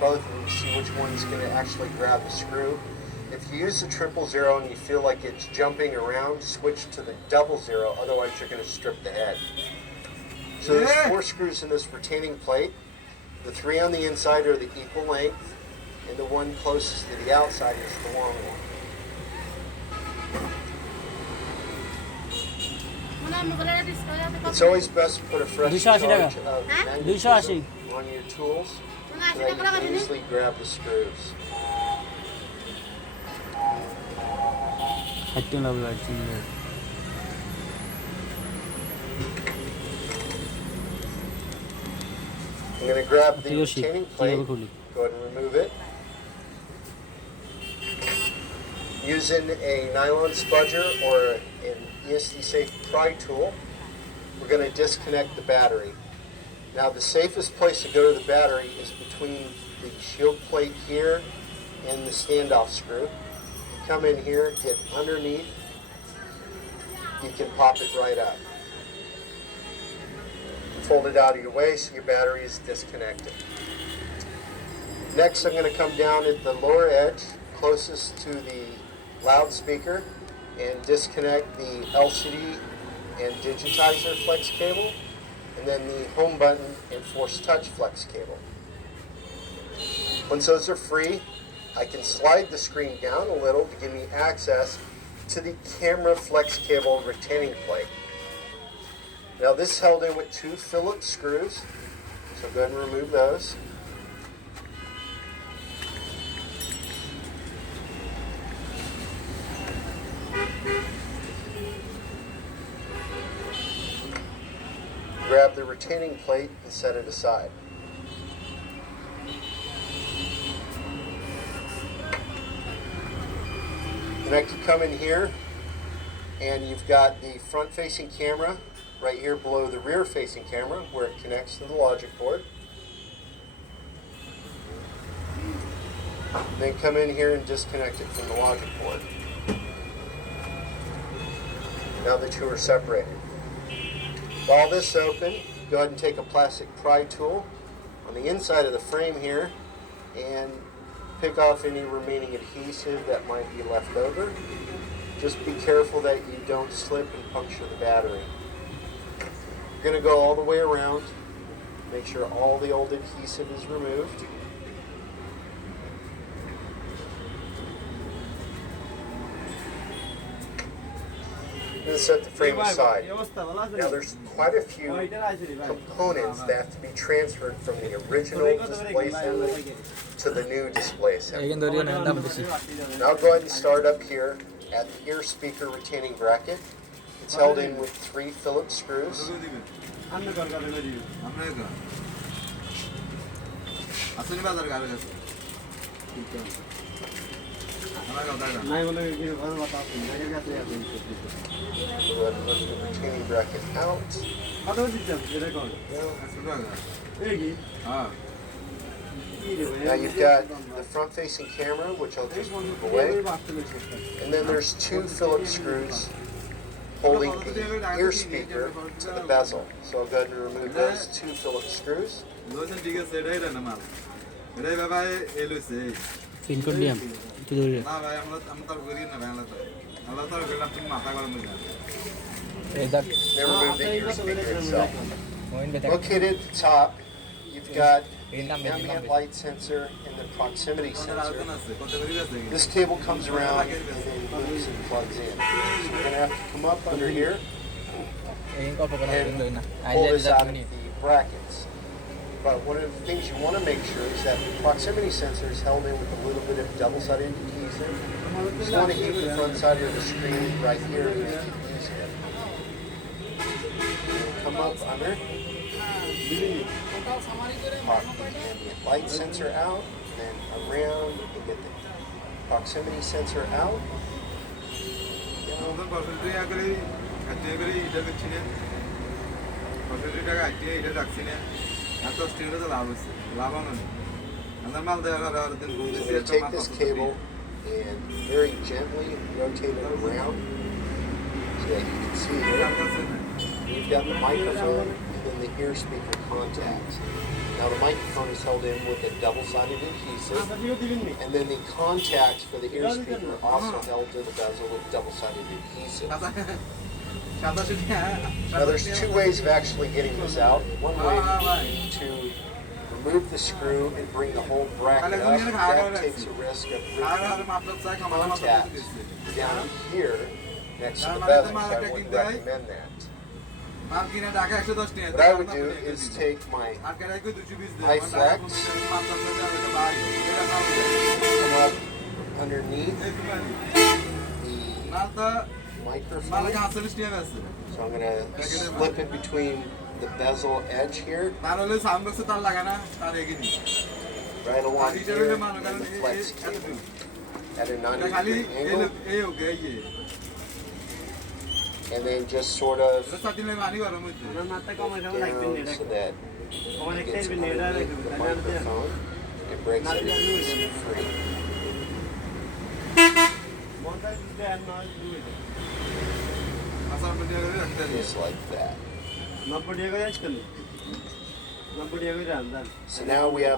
both of them to see which one's going to actually grab the screw. If you use the 000 and you feel like it's jumping around, switch to the 00, otherwise you're going to strip the head. So there's 4 screws in this retaining plate. The 3 on the inside are the equal length, and the one closest to the outside is the long one. It's always best to put a fresh charge of magnetism on your tools so that you can easily grab the screws. I'm going to grab the retaining plate, go ahead and remove it. Using a nylon spudger or an ESD safe pry tool, we're going to disconnect the battery. Now the safest place to go to the battery is between the shield plate here and the standoff screw. You come in here, get underneath, you can pop it right up. Fold it out of your way so your battery is disconnected. Next I'm going to come down at the lower edge closest to the loudspeaker and disconnect the LCD and digitizer flex cable, and then the home button and force touch flex cable. Once those are free, I can slide the screen down a little to give me access to the camera flex cable retaining plate. Now this is held in with 2 Phillips screws, so go ahead and remove those. Grab the retaining plate and set it aside. And I can come in here and you've got the front facing camera right here below the rear facing camera where it connects to the logic board. Then come in here and disconnect it from the logic board. Now the 2 are separated. While this is open, go ahead and take a plastic pry tool on the inside of the frame here and pick off any remaining adhesive that might be left over. Just be careful that you don't slip and puncture the battery. You're going to go all the way around, make sure all the old adhesive is removed. I'm going to set the frame aside. Now there's quite a few components that have to be transferred from the original display assembly to the new display assembly. Now go ahead and start up here at the ear speaker retaining bracket. It's held in with 3 Phillips screws. Go ahead and lift the retaining bracket out. Now you've got the front facing camera, which I'll just move away. And then there's 2 Phillips screws holding the ear speaker to the bezel. So I'll go ahead and remove those 2 Phillips screws. Then remove the ear speaker itself. Located at the top, you've got the ambient light sensor and the proximity sensor. This cable comes around and then moves and plugs in. So you're going to have to come up under here and pull this out of the brackets. But one of the things you want to make sure is that the proximity sensor is held in with a little bit of double-sided adhesive. You just want to keep the front side of the screen right here and make it easier. Come up under, pop the ambient light sensor out, then around and get the proximity sensor out. So take this cable and very gently rotate it around so that you can see it. You've got the microphone and then the ear speaker contacts. Now the microphone is held in with a double-sided adhesive, and then the contacts for the ear speaker are also held to the bezel with double-sided adhesive. Now there's two ways of actually getting this out. One way would be to remove the screw and bring the whole bracket up. That takes a risk of breaking contacts down here next to the bezel, so I wouldn't recommend that. What I would do is take my iFlex, come up underneath the microphone. So I'm going to slip it between the bezel edge here, right along here, and the flex cable at a 90-degree angle. And then just sort of down so that it gets underneath the microphone and breaks it free. Just like that. So now we have